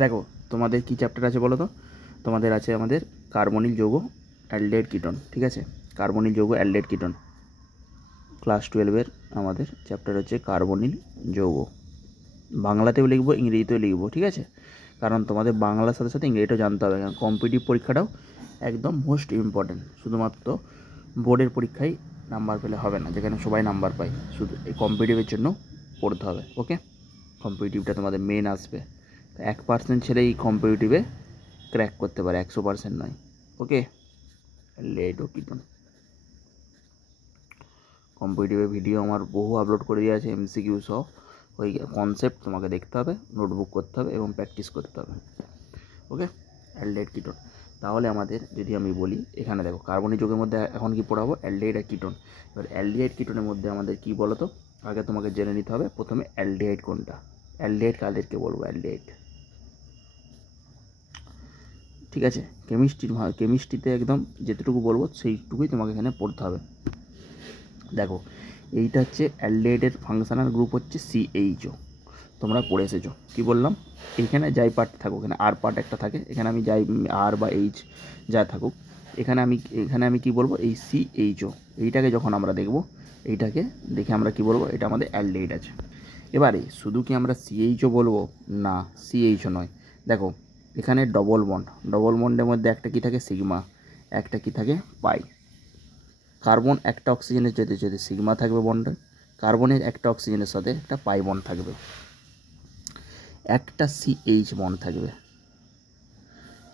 দেখো তোমাদের কি চ্যাপ্টার আছে বলো তো, তোমাদের আছে আমাদের কার্বনিল যৌগ অ্যালডিহাইড কিটোন, ঠিক আছে, কার্বনিল যৌগ অ্যালডিহাইড কিটোন। ক্লাস 12-এর আমাদের চ্যাপ্টার হচ্ছে কার্বনিল যৌগ। বাংলাতেও লিখবো, ইংরেজিতেও লিখবো, ঠিক আছে, কারণ তোমাদের বাংলার সাথে সাথে ইংরেজিটাও জানতে হবে, কারণ কম্পিটিটিভ পরীক্ষাটাও একদম মোস্ট ইম্পর্ট্যান্ট। শুধুমাত্র বোর্ডের পরীক্ষায় নাম্বার পেলে হবে না, যেখানে সবাই নাম্বার পায়, শুধু এই কম্পিটিটিভের জন্য পড়তে হবে। ওকে, কম্পিটিটিভটা তোমাদের মেন আসবে, 1% ছেলে এই কম্পিটিটিভে ক্র্যাক করতে পারে, 100% নয়। ওকে, লেডো কিটোন কম্পিটিটিভের ভিডিও আমার বহু আপলোড করে দেওয়া আছে, এমসিকিউ সহ। ওই কনসেপ্ট তোমাকে দেখতে হবে, নোটবুক করতে হবে এবং প্র্যাকটিস করতে হবে। ওকে, অ্যালডিহাইড কিটোন। তাহলে আমাদের যদি আমি বলি, এখানে দেখো কার্বনিক যৌগের মধ্যে এখন কি পড়াবো, অ্যালডিহাইড আর কিটোন। এবার অ্যালডিহাইড কিটোনের মধ্যে আমাদের কি বলো তো, আগে তোমাকে জেনে নিতে হবে প্রথমে অ্যালডিহাইড কোনটা। অ্যালডিহাইড কাদেরকে বলবো, অ্যালডিহাইড, ঠিক আছে, কেমিস্ট্রিতে একদম যেটুকু বলবো সেইটুকুই তোমাকে এখানে পড়তে হবে। দেখো এইটা হচ্ছে অ্যালডিহাইডের ফাংশনাল গ্রুপ হচ্ছে CHO, তোমরা পড়ে এসেছো। কী বললাম, এইখানে যাই পার্ট থাকুক, এখানে আর পার্ট একটা থাকে, এখানে আমি যাই আর বা এইচ যা থাকুক, এখানে আমি কি বলবো, এই CHO এইটাকে যখন আমরা দেখব, এইটাকে দেখে আমরা কি বলবো, এটা আমাদের অ্যালডিহাইড আছে। এবারে শুধু কি আমরা CHO বলবো, না, CHO নয়। দেখো এখানে ডবল বন্ডের মধ্যে একটা কি থাকে, সিগমা, একটা কি থাকে, পাই। কার্বন একটা অক্সিজেনের যদি সিগমা থাকবে বন্ডে, কার্বনের একটা অক্সিজেনের সাথে একটা পাই বন্ড থাকবে, একটা CH বন্ড থাকবে।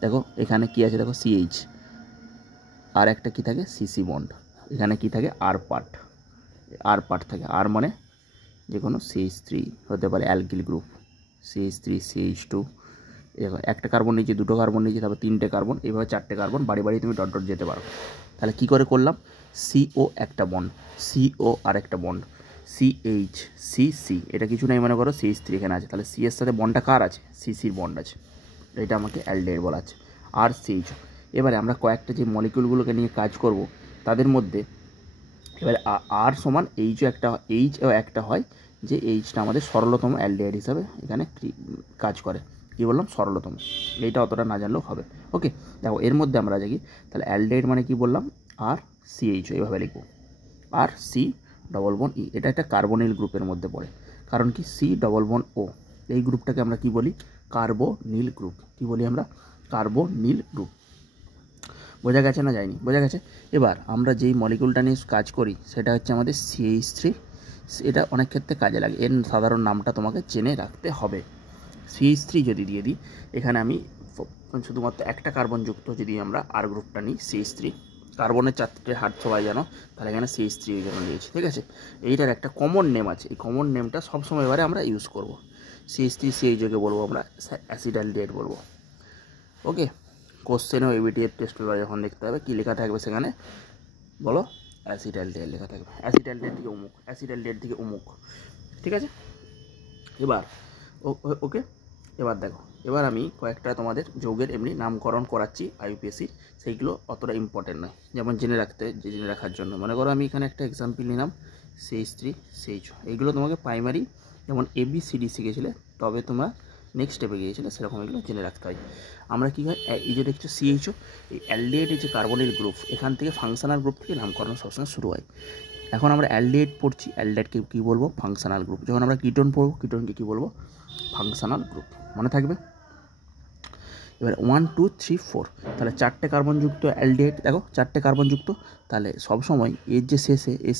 দেখো এখানে কি আছে, দেখো CH, আর একটা কি থাকে, CC বন্ড। এখানে কি থাকে, আর পার্ট থাকে। আর মানে যে কোনো CH3 হতে পারে, অ্যালকিল গ্রুপ, CH3 CH2। দেখো একটা কার্বন নিচে, দুটো কার্বন নিচে, তারপর 3টে কার্বন, এইভাবে 4টে কার্বন, বাড়ি তুমি ডট যেতে পারো। তাহলে কী করে করলাম, CO একটা বন্ড, CO আর একটা বন্ড, CH CC, এটা কিছু নাই, মনে করো CH3 এখানে আছে, তাহলে C এর সাথে বন্ডটা কার আছে, CCর বন্ড আছে, এটা আমাকে অ্যালডিহাইড বলা আছে। আর CH, এবারে আমরা কয়েকটা যে মলিকিউলগুলোকে নিয়ে কাজ করব তাদের মধ্যে, এবারে আর সমান এইচও একটা হয়, যে এইচটা আমাদের সরলতম অ্যালডিহাইড হিসাবে এখানে কাজ করে। কী বললাম, সরলতম, এইটা অতটা না জানলেও হবে। ওকে, দেখো এর মধ্যে আমরা দেখি, তাহলে অ্যালডিহাইড মানে কি বললাম, আর CHO, এইভাবে লিখবো, আর C+E, এটা একটা কার্বনিল গ্রুপের মধ্যে পড়ে। কারণ কি, C+O, এই গ্রুপটাকে আমরা কি বলি, কার্বনিল গ্রুপ। কি বলি আমরা, কার্বনিল গ্রুপ। বোঝা গেছে না, যায়নি, বোঝা গেছে। এবার আমরা যেই মলিকিউলটা নিয়ে কাজ করি সেটা হচ্ছে আমাদের CH3, এটা অনেক ক্ষেত্রে কাজে লাগে, এর সাধারণ নামটা তোমাকে জেনে রাখতে হবে। CH3 যদি দিয়ে দিই, এখানে আমি শুধুমাত্র একটা কার্বন যুক্ত যদি আমরা আর গ্রুপটা নিই, CH3, কার্বনের 4টে হাত সবাই জানো, তাহলে এখানে CH3 ওই জন্য নিয়েছি, ঠিক আছে। এইটার একটা কমন নেম আছে, এই কমন নেমটা সবসময় এবারে আমরা ইউজ করব। CH3 CHOকে বলবো আমরা অ্যাসিডালডিহাইড বলবো। ওকে, কোশ্চেনেও এবিটিএফ টেস্ট পেপার যখন দেখতে হবে, কী লেখা থাকবে সেখানে বলো, অ্যাসিডালডিহাইড লেখা থাকবে, অ্যাসিডালডিহাইড থেকে অমুক, অ্যাসিডালডিহাইড থেকে অমুক, ঠিক আছে। এবার ওকে, এবার দেখো, এবার আমি কয়েকটা তোমাদের যৌগের এমনি নামকরণ করাচ্ছি IUPACC, সেইগুলো অতটা ইম্পর্টেন্ট নয়, যেমন জেনে রাখার জন্য। মনে করো আমি এখানে একটা এক্সাম্পল নিলাম, CH3 CHO, এইগুলো তোমাকে প্রাইমারি যেমন ABCD শিখেছিলে, তবে তোমরা নেক্সট স্টেপে গিয়েছিলে, সেরকম এগুলো জেনে রাখতে হয়। আমরা কী হয়, এই যে দেখছো CHO, এই অ্যালডিহাইডের যে কার্বনিল গ্রুপ, এখান থেকে ফাংশনাল গ্রুপ থেকে নামকরণ সবসময় শুরু হয়। এখন আমরা অ্যালডিহাইড পড়ছি, অ্যালডিহাইডকে কী বলবো, ফাংশনাল গ্রুপ। যখন আমরা কিটোন পড়বো, কিটোনকে কী বলবো, ফাংশনাল গ্রুপ, মনে থাকবে। এবার 1 2 3 4, তাহলে 4টে কার্বনযুক্ত অ্যালডিহাইড, দেখো 4টে কার্বনযুক্ত, তাহলে সবসময় এর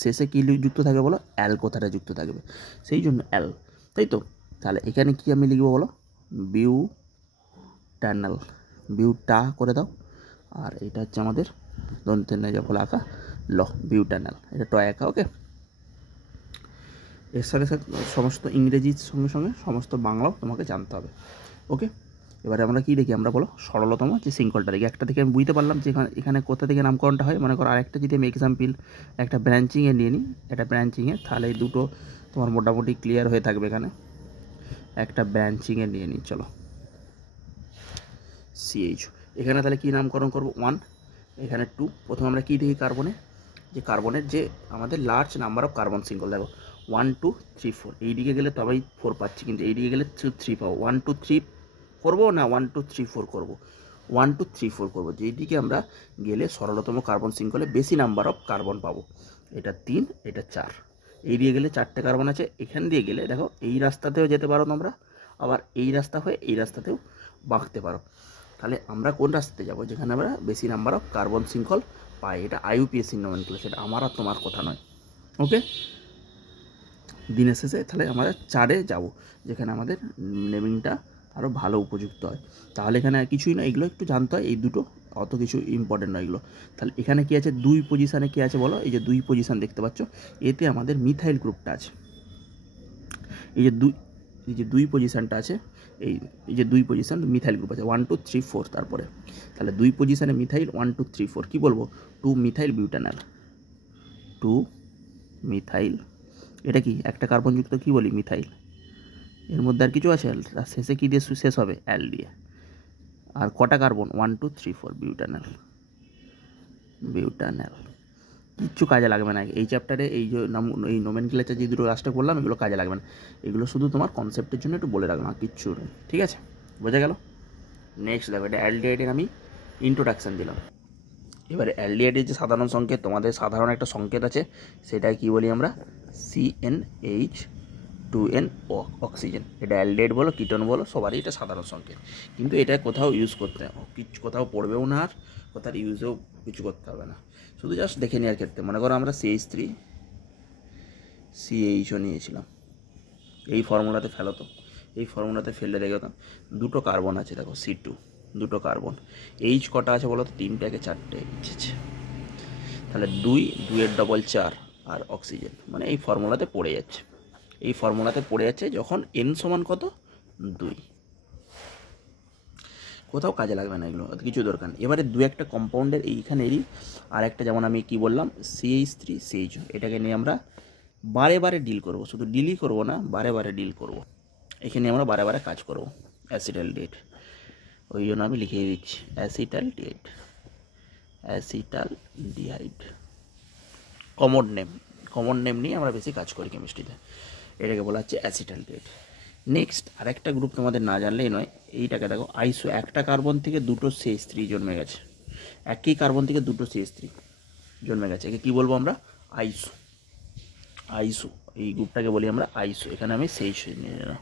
শেষে কী যুক্ত থাকবে বলো, অ্যাল কথাটা যুক্ত থাকবে, সেই জন্য অ্যাল, তাই তো। তাহলে এখানে কি আমি লিখবো বলো, বিউটা করে দাও, আর এটা হচ্ছে আমাদের দন্তের ফলে আঁকা বিউটানাল, এটা টয় আঁকা। ওকে, এর সাথে সাথে সমস্ত ইংরেজির সঙ্গে সঙ্গে সমস্ত বাংলাও তোমাকে জানতে হবে। ওকে, এবারে আমরা কী দেখি, আমরা বলো সরলতম যে শৃঙ্খলটা দেখি। একটা থেকে আমি বুঝতে পারলাম যে এখানে কোথা থেকে নামকরণটা হয়। মনে করো আরেকটা যদি আমি এক্সাম্পল একটা ব্রাঞ্চিংয়ে নিয়ে নিই, একটা ব্রাঞ্চিংয়ে, তাহলে এই দুটো তোমার মোটামুটি ক্লিয়ার হয়ে থাকবে। এখানে একটা ব্রাঞ্চিংয়ে নিয়ে নিই, চলো CHO, এখানে তাহলে কী নামকরণ করবো, 1, এখানে 2। প্রথমে আমরা কী দেখি, কার্বনের যে আমাদের লার্জ নাম্বার অফ কার্বন শৃঙ্খল, দেখো 1 2 3 4, এইদিকে গেলে তবেই 4 পাচ্ছি, কিন্তু এইদিকে গেলে 3 পাবো, 1 2 3 করবো না 1 2 3 4 করবো? 1 2 3 4 করবো, যেই দিকে আমরা গেলে সরলতম কার্বন শৃঙ্খলে বেশি নাম্বার অফ কার্বন পাবো। এটা 3, এটা 4, এই দিয়ে গেলে 4টে কার্বন আছে। এখান দিয়ে গেলে দেখো এই রাস্তাতেও যেতে পারো তোমরা, আবার এই রাস্তা হয়ে এই রাস্তাতেও বাঁকতে পারো। তাহলে আমরা কোন রাস্তাতে যাব? যেখানে আমরা বেশি নাম্বার অফ কার্বন শৃঙ্খল পাই। এটা IUPAC নমেনক্লেচার, সেটা আমার আর তোমার কথা নয়। ওকে, দিনের শেষে তাহলে আমরা 4-এ যাব, যেখানে আমাদের নেমিংটা আরও ভালো উপযুক্ত হয়। তাহলে এখানে আর কিছুই না, এগুলো একটু জানতে হয়, এই দুটো অত কিছু ইম্পর্টেন্ট নয় এগুলো। তাহলে এখানে কি আছে? 2 পজিশানে কি আছে বলো? এই যে 2 পজিশান দেখতে পাচ্ছ, এতে আমাদের মিথাইল গ্রুপটা আছে। এই যে 2 পজিশানটা আছে, এই যে 2 পজিশান মিথাইল গ্রুপ আছে, 1 2 3 4, তারপরে তাহলে 2 পজিশানে মিথাইল 1 2 3 4, কী বলবো? 2 মিথাইল বিউটানল, 2 মিথাইল, এটা কি একটা কার্বনযুক্ত কি বলি? মিথাইল। এর মধ্যে আর কিছু আছে? আর শেষে কী দিয়ে শেষ হবে? অ্যাল দিয়ে। আর কটা কার্বন? 1 2 3 4, বিউটানল। কিচ্ছু কাজে লাগবে না এই চ্যাপ্টারে। এই নোমেনক্লেচার যে দুটো রাস্তা বললাম, এগুলো কাজে লাগবে না। এগুলো শুধু তোমার কনসেপ্টের জন্য একটু বলে রাখলাম, কিচ্ছু নেই। ঠিক আছে, বোঝা গেল? নেক্সট দেখো, এটা অ্যালডিহাইডের আমি ইন্ট্রোডাকশান দিলাম। এবারে অ্যালডিহাইডের যে সাধারণ সংকেত, তোমাদের সাধারণ একটা সংকেত আছে, সেটাই কি বলি আমরা? CnH2n oxygen. এটা অ্যালডিহাইড বলো, কিটোন বলো, সবারই এটা সাধারণ সংকেত। কিন্তু এটা কোথাও ইউজ করতে কিছু, কোথাও পড়বেও না, আর কোথাও ইউজেও কিছু করতে হবে না, শুধু জাস্ট দেখে নেওয়ার ক্ষেত্রে। মনে করো আমরা CH3 CHও নিয়েছিলাম, এই ফর্মুলাতে ফেলো তো, এই ফর্মুলাতে ফেললে দেখো দুটো কার্বন আছে, দেখো C2, দুটো কার্বন। H কটা আছে বলো তো? 3 4টে H আছে। তাহলে 2 2 ডবল 4 আর অক্সিজেন, মানে এই ফর্মুলাতে পড়ে যাচ্ছে। এই ফর্মুলাতে পড়ে যাচ্ছে যখন n সমান কত? 2। কোথাও কাজে লাগবে না, এগুলো কিছু দরকার নেই। এবারে 2-1টা কম্পাউন্ডের এইখানেরই আর একটা, যেমন আমি কি বললাম, CH3 CHO, এটাকে নিয়ে আমরা বারে বারে ডিল করব। শুধু ডিলই করব না, বারে বারে ডিল করব। এখানে আমরা বারে বারে কাজ করব। অ্যাসিটালডিহাইড, ওই জন্য আমি লিখে দিচ্ছি অ্যাসিটালডিহাইড। কমন নেম নিয়ে আমরা বেশি কাজ করি কেমিস্ট্রিতে, এটাকে বলা হচ্ছে অ্যাসিটালডিহাইড। নেক্সট আরেকটা গ্রুপ তোমাদের না জানলেই নয়, এইটাকে দেখো আইসো। একটা কার্বন থেকে দুটো CH3 জন্মে গেছে, একই কার্বন থেকে দুটো CH3 জন্মে গেছে, একে কী বলবো আমরা? আইসো। এই গ্রুপটাকে বলি আমরা আইসো। এখানে আমি CH নিয়ে নিলাম,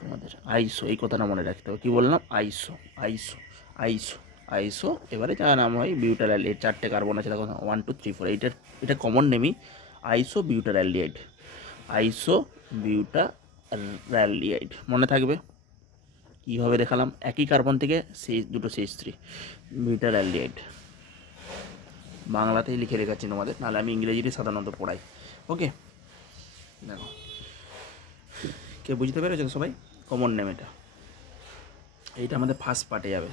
তোমাদের আইসো, এই কথাটা মনে রাখতে হবে। কী বললাম? আইসো। এবারে যা নাম হয় বিউটারাল, এর 4টে কার্বন আছে, দেখো 1 2 3 4। এটা কমন নেমই আইসো বিউটারালডিহাইড, মনে থাকবে। কীভাবে দেখালাম? একই কার্বন থেকে দুটো CH3, বিউটারালডিহাইড। বাংলাতেই লিখে রেখেছি তোমাদের, নাহলে আমি ইংরেজিতে সাধারণত পড়াই। ওকে, দেখো কে বুঝতে পেরেছো সবাই? কমন নেম এটা। এইটা আমাদের ফার্স্ট পার্টে যাবে,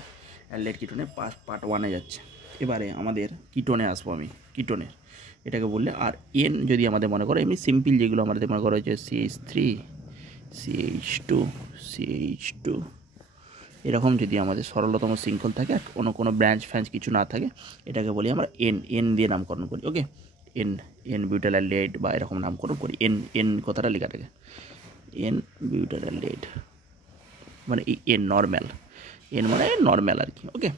অ্যালডিহাইড কিটোনে পার্ট 1-এ যাচ্ছে। এবারে আমাদের কিটোনে আসবো আমি, কিটোনের এটাকে বললে। আর এন যদি আমাদের মনে করো এমনি সিম্পল, যেগুলো আমাদের মনে করো হচ্ছে CH3 CH2 এরকম, যদি আমাদের সরলতম শৃঙ্খল থাকে আর কোনো ব্রাঞ্চ ফ্যাঞ্চ কিছু না থাকে, এটাকে বলি আমরা এন দিয়ে নামকরণ করি। ওকে, এন বিউটারালডিহাইড বা এরকম নামকরণ করি। এন কথাটা লেখা থাকে, এন বিউটারালডিহাইড, মানে এই নর্ম্যাল, মানে নর্ম্যাল আর কি। ওকে,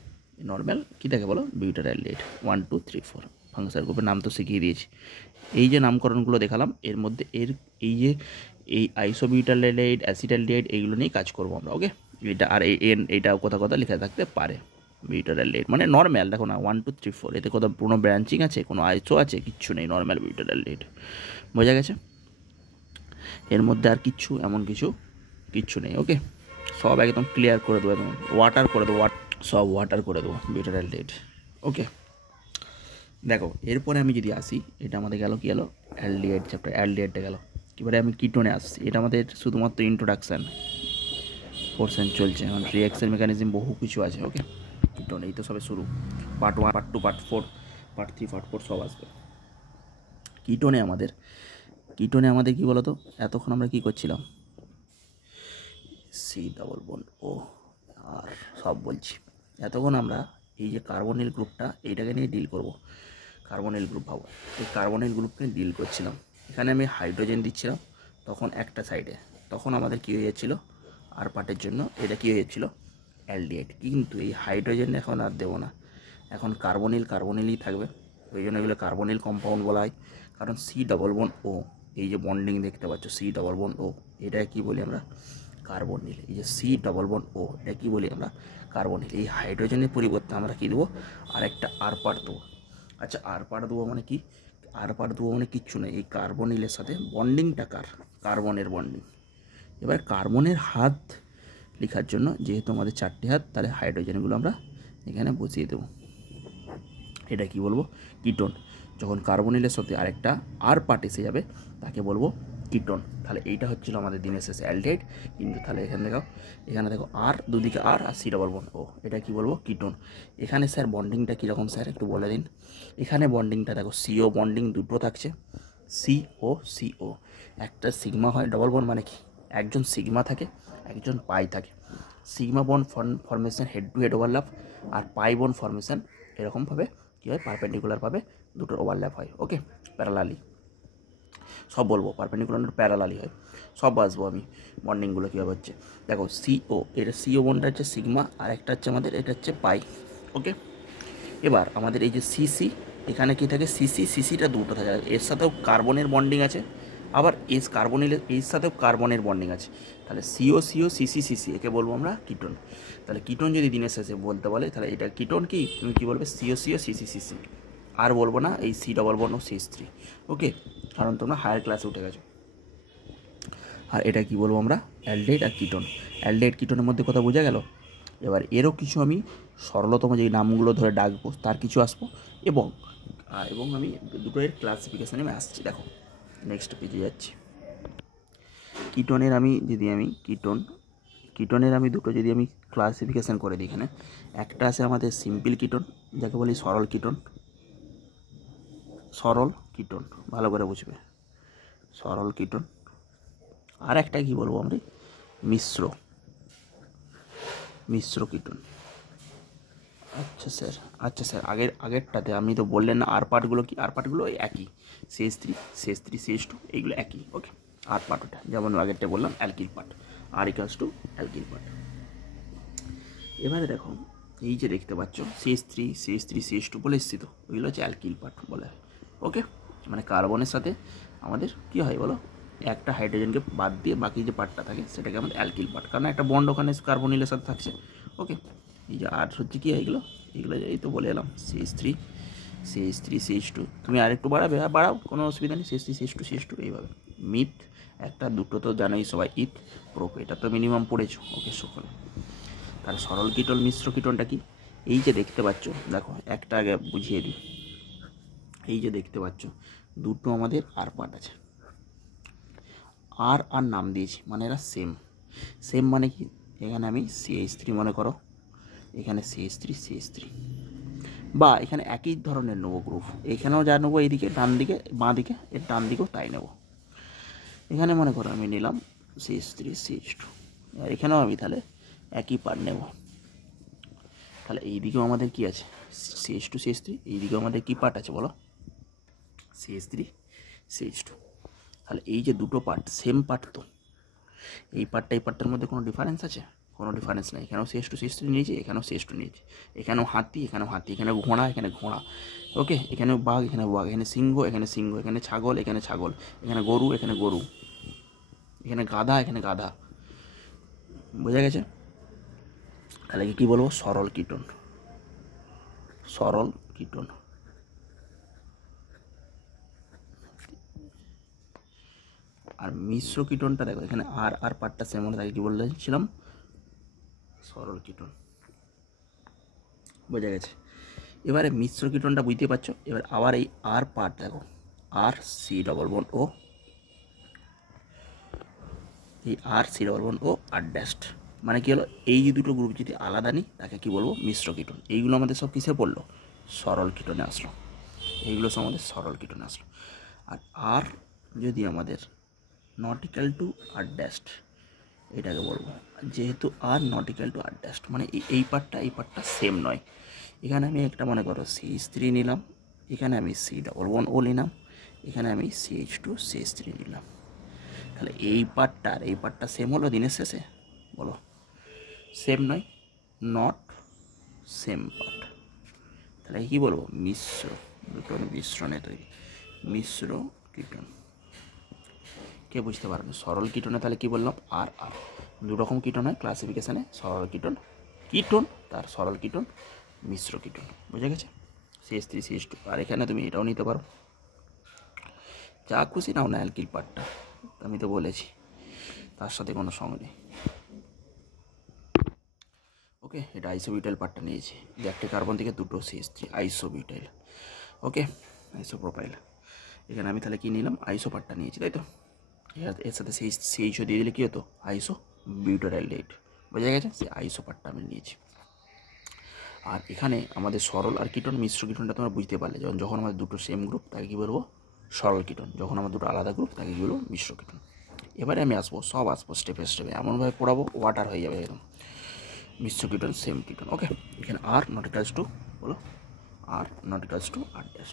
নর্ম্যাল কী থাকে বলো? বিউটারালডিহাইড 1 2 3 4। ফাংশন গ্রুপের নাম তো শিখিয়ে দিয়েছি। এই যে নামকরণগুলো দেখালাম, এর মধ্যে এই আইসোবিউটারালডিহাইড, অ্যাসিটালডিহাইড, এইগুলো নিয়েই কাজ করবো আমরা। ওকে, এটা আর এইটাও কথা লেখা থাকতে পারে। বিউটারালডিহাইড মানে নর্ম্যাল, দেখো না 1 2 3 4, এতে কোথাও কোনো ব্রাঞ্চিং আছে, কোনো আইসো আছে? কিচ্ছু নেই, নর্ম্যাল বিউটারালডিহাইড। বোঝা গেছে? এর মধ্যে আর এমন কিচ্ছু নেই। ওকে, সব একদম ক্লিয়ার করে দেবো, একদম ওয়াটার করে দেবো বিউটারালডিহাইড। ওকে, দেখো এরপরে আমি যদি আসি, এটা আমাদের গেল কি গেলো? অ্যালডিহাইড চ্যাপ্টার, অ্যালডিহাইডটা গেল। এবারে আমি কিটোনে আসছি, এটা আমাদের শুধুমাত্র ইন্ট্রোডাকশান পোর্শন চলছে, এখন রিঅ্যাকশন মেকানিজম বহু কিছু আছে। ওকে, কিটোন এই তো সবে শুরু, part 1 part 2 part 4 part 3 part 4 সব আসবে। কিটোনে আমাদের কি বলতো, এতক্ষণ আমরা কি করছিলাম? C⋯O আর সব বলছি। এতক্ষণ আমরা এই যে কার্বনিল গ্রুপটা, এইটাকে নিয়ে ডিল করব। কার্বনিল গ্রুপ ভাবো, এই কার্বনিল গ্রুপকে ডিল করছিলাম। এখানে আমি হাইড্রোজেন দিচ্ছিলাম তখন একটা সাইডে, তখন আমাদের কী হয়ে যাচ্ছিলো? আর পার্টের জন্য এটা কী হয়েছিল অ্যালডিহাইড, কিন্তু এই হাইড্রোজেন এখন আর দেবো না, এখন কার্বনিলই থাকবে। ওই জন্য এগুলো কার্বনিল কম্পাউন্ড বলা হয়, কারণ C+O এই যে বন্ডিং দেখতে পাচ্ছ C+O, এটা কি বলি আমরা কার্বনিল। এই যে C+O এটা কি বলি আমরা কার্বনিল। এই হাইড্রোজেনের পরিবর্তে আমরা কি দেবো আরেকটা আর পার্ট দেবো। আচ্ছা আর পার্ট দেবো মানে কি, আর পার্ট দেবো মানে কিচ্ছু নেই, এই কার্বনিলের সাথে বন্ডিংটা কার্বনের বন্ডিং। এবার কার্বনের হাত লেখার জন্য যেহেতু আমাদের 4টে হাত, তাহলে হাইড্রোজেনগুলো আমরা এখানে বসিয়ে দেবো। এটা কি বলবো কিটোন। যখন কার্বনিলের সাথে আরেকটা আর পার্ট এসে যাবে তাকে বলবো কিটোন। তাহলে এইটা হচ্ছিল আমাদের দিনের শেষে অ্যালডিহাইড। কিন্তু তাহলে এখানে দেখো আর দুদিকে আর C+O, এটা কি বলবো কিটোন। এখানে স্যার বন্ডিংটা কীরকম স্যার একটু বলে দিন। এখানে বন্ডিংটা দেখো CO বন্ডিং দুটো থাকছে, CO একটা সিগমা হয়। ডবল বন্ড মানে কি, একজন সিগমা থাকে একজন পাই থাকে। Sigma bond formation head to head overlap, আর পাই বন্ড ফর্মেশন এরকমভাবে কী হয় পারপেন্ডিকুলারভাবে দুটোর ওভারল্যাপ হয়। ওকে, প্যারালালি সব বলবো, পারপেন্ডিকুলার প্যারালালি হয় সব আসবো আমি। বন্ডিংগুলো কীভাবে হচ্ছে দেখো, এটা CO বন্ডটা হচ্ছে সিগমা, আর একটা হচ্ছে আমাদের এটা হচ্ছে পাই। ওকে, এবার আমাদের এই যে CC, এখানে কি থাকে সিসিটা দুটো থাকে, এর সাথেও কার্বনের বন্ডিং আছে, আবার এর সাথেও কার্বনের বন্ডিং আছে। তাহলে CO CC একে বলবো আমরা কিটোন। তাহলে কিটোন যদি দিনের শেষে বলতে বলে তাহলে এটা কিটোন কি, তুমি কী বলবে CO CC, আর বলবো না এই C+O CH3। ওকে, কারণ তোমরা হায়ার ক্লাসে উঠে গেছো। আর এটা কি বলবো আমরা অ্যালডিহাইড আর কিটোন। অ্যালডিহাইড কিটোনের মধ্যে কথা বোঝা গেল। এবার এরও কিছু আমি সরলতম যে নামগুলো ধরে ডাকবো তার কিছু আসবো, এবং আমি দুটো এর ক্লাসিফিকেশানে আমি আসছি। দেখো নেক্সট পেজে যাচ্ছি। কিটোনের আমি দুটো যদি আমি ক্লাসিফিকেশান করে দিই, এখানে একটা আছে আমাদের সিম্পল কিটোন, যাকে বলি সরল কিটোন, ভালো করে বুঝবে সরল কিটোন। আর একটা কি বলবো আমরা মিশ্র কিটোন। আচ্ছা স্যার আগেরটাতে আপনি তো বললেন না আর পার্টগুলো কি, আর পার্টগুলো একই, CH3 CH2 এইগুলো একই। ওকে, আর পার্ট ওটা যেমন আগেরটা বললাম অ্যালকিল পার্ট, আর = অ্যালকিল পার্ট। এবারে দেখো এই যে দেখতে পাচ্ছ CH3 CH2 বলে এসছি, তো ওইগুলো হচ্ছে অ্যালকিল পার্ট বলে হয়। ওকে, মানে কার্বনের সাথে আমাদের কী হয় বলো, একটা হাইড্রোজেনকে বাদ দিয়ে বাকি যে পার্টটা থাকে সেটাকে আমাদের অ্যালকিল পার্ট, কারণ একটা বন্ড ওখানে কার্বনিলের সাথে থাকছে। ওকে, এই যে আর হচ্ছে কি এইগুলো এই তো বলে এলাম CH3 CH2। তুমি আরেকটু বাড়াও কোনো অসুবিধা নেই, CH2 এইভাবে। মিথ একটা দুটো তো জানোই সবাই, প্রোপ এটা তো মিনিমাম পড়েছো। ওকে সকলে, তাহলে সরল কিটোন মিশ্র কিটোনটা কি, এই যে দেখতে পাচ্ছ দেখো একটা আগে বুঝিয়ে দিই। এই যে দেখতে পাচ্ছ দুটো আমাদের আর পার্ট আছে, আর নাম দিয়েছি মানে এরা সেম মানে কি, এখানে আমি CH3 মনে করো, এখানে CH3 বা এখানে একই ধরনের নেবো গ্রুপ, এখানেও যা নেবো এইদিকে ডান দিকে বাঁ দিকে, এর ডান দিকেও তাই নেব। এখানে মনে করো আমি নিলাম CH3 আর এখানেও আমি তাহলে একই পার্ট নেব। তাহলে এই দিকেও আমাদের কি আছে CH3, এই দিকেও আমাদের কি পার্ট আছে বলো CH3 তাহলে এই যে দুটো পার্ট সেম পার্ট, তো এই পার্টটার মধ্যে কোনো ডিফারেন্স আছে? কোনো ডিফারেন্স নেই। এখানেও CH3 নিয়েছি, এখানেও CH2 নিয়েছি, এখানেও হাতি, এখানে ঘোড়া, এখানে ঘোড়া। ওকে, এখানেও বাঘ, এখানে সিংহ, এখানে ছাগল, এখানে গরু, এখানে গাধা, বোঝা গেছে? তাহলে কি বলবো সরল কিটোন। আর মিশ্র কিটোনটা দেখো, এখানে আর পার্টটা সেম হলে তাকে কি বলেছিলাম সরল কিটোন। বোঝা গেছে? এবারে মিশ্র কিটোনটা বুঝতে পারছো। এবার আবার এই আর পার্ট দেখো, C+O, এই C+O আর ড্যাস্ট, মানে কি হলো এই যে দুটো গ্রুপ যদি আলাদা নিই তাকে কি বলবো মিশ্র কিটোন। এইগুলো আমাদের সব কিসে পড়লো সরল কিটোনে আসলো, এইগুলো সব আমাদের সরল কিটোনে আসলো। আর যদি আমাদের = আর ড্যাস্ট, এটাকে বলবো, যেহেতু আর = আর ড্যাস্ট মানে এই পার্টটা সেম নয়। এখানে আমি একটা মনে করো CH3 নিলাম, এখানে আমি C+O নিলাম, এখানে আমি CH2 CH3 নিলাম। তাহলে এই পার্টটা সেম হলো দিনের শেষে, বলো, সেম নয়, নট সেম পার্ট। তাহলে কী বলবো, মিশ্র, দুটোর মিশ্রণে তৈরি, মিশ্র কীটন। কে বুঝতে পারবে? সরল কীটনে তাহলে কি বললাম, আর আর দু রকম কীটন হয় ক্লাসিফিকেশানে, সরল কীটন, কীটন তার সরল কীটন, মিশ্র কীটন। বুঝে গেছে? CH3 CH2। আর এখানে তুমি এটাও নিতে পারো, যা খুশি নাও না, অ্যালকিল পার্টটা আমি তো বলেছি, তার সাথে কোনো সঙ্গ নেই। ওকে, এটা আইসোবিউটাইল পার্টটা নিয়েছি, যে একটা কার্বন থেকে দুটো CH3, আইসোবিউটাইল। ওকে, আইসোপ্রোপাইল। এখানে আমি তাহলে কী নিলাম, আইসো পার্টটা নিয়েছি, তাই তো? এর সাথে CHO দিয়ে দিলে কী হতো, আইসো বিউটারাইলডেট। বোঝা গেছে? সেই আইসো পার্টটা আমি নিয়েছি। আর এখানে আমাদের সরল আর কীটন, মিশ্র কীটনটা তোমরা বুঝতে পারলে, যখন আমাদের দুটো সেম গ্রুপ তাকে কী বলবো, সরল কীটন। যখন আমার দুটো আলাদা গ্রুপ তাকে কী বলবো, মিশ্র কীটন। এবারে আমি আসবো, সব আসবো স্টেপে স্টেপে, এমনভাবে পড়াবো ওয়াটার হয়ে যাবে একদম। মিশ্র কীটন, সেম কীটন। ওকে, এখানে আর নট ইকুয়ালস টু, বলো, আর not equals to R dash.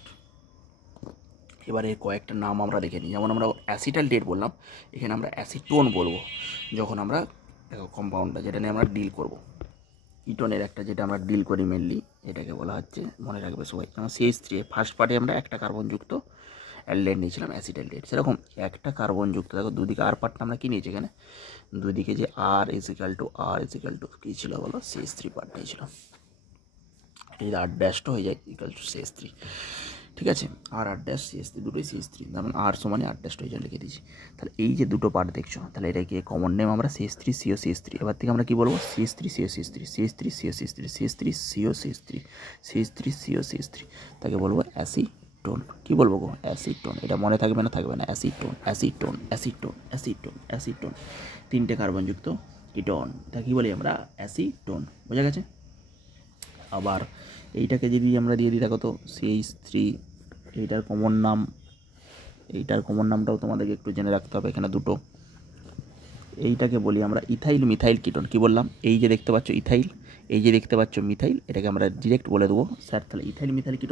এবারে কয়েকটা নাম আমরা দেখে নিই। যেমন আমরা অ্যাসিটালডেট বললাম, এখানে আমরা অ্যাসিটোন বলবো যখন আমরা, দেখো কম্পাউন্ডটা যেটা নিয়ে আমরা ডিল করব, ইটনের একটা যেটা আমরা ডিল করি মেনলি, এটাকে বলা হচ্ছে, মনে রাখবে সবাই, যেমন CH3 ফার্স্ট পার্টে আমরা একটা কার্বনযুক্ত অ্যালডেট নিয়েছিলাম অ্যাসিটালডেট, সেরকম একটা কার্বনযুক্ত, দেখো দুদিকে আর পার্টটা আমরা কী নিয়েছি এখানে, দুদিকে যে আর ইজিক্যাল টু কী ছিল বলো, CH3 পার্ট নিয়েছিলাম। এটা যদি আর ড্যাশটা হয়ে যায় ইকুয়াল টু CH3, ঠিক আছে? আর ড্যাশ CH3, দুটোই CH3, যেমন আর সমানে আর ড্যাশটা হয়ে যায় লিখে দিয়েছি। তাহলে এই যে দুটো পার্ট দেখছো, তাহলে এটাকে কমন নেম আমরা CH3 CO CH3। এবার থেকে আমরা কী বলবো, CH3 CO CH3, CH3 CO CH3, CH3 CO CH3, CH3 CO CH3, তাকে বলবো অ্যাসিটোন। কী বলবো গো, অ্যাসিটোন। এটা মনে থাকবে না, থাকবে না, acetone, acetone, acetone, acetone, acetone, তিনটে কার্বনযুক্ত কিটোন, তা কী বলি আমরা, অ্যাসিটোন। বোঝা গেছে? আবার এইটাকে যদি আমরা দিয়ে দিই, দেখো তো CH3, এইটার কমন নাম, এইটার কমন নামটাও তোমাদেরকে একটু জেনে রাখতে হবে, এখানে দুটো, এইটাকে বলি আমরা ইথাইল মিথাইল কিটোন। কি বললাম, এই যে দেখতে পাচ্ছ ইথাইল, এই যে দেখতে পাচ্ছ মিথাইল, এটাকে আমরা ডিরেক্ট বলে দেবো স্যার, তাহলে ইথাইল মিথাইল কিটোন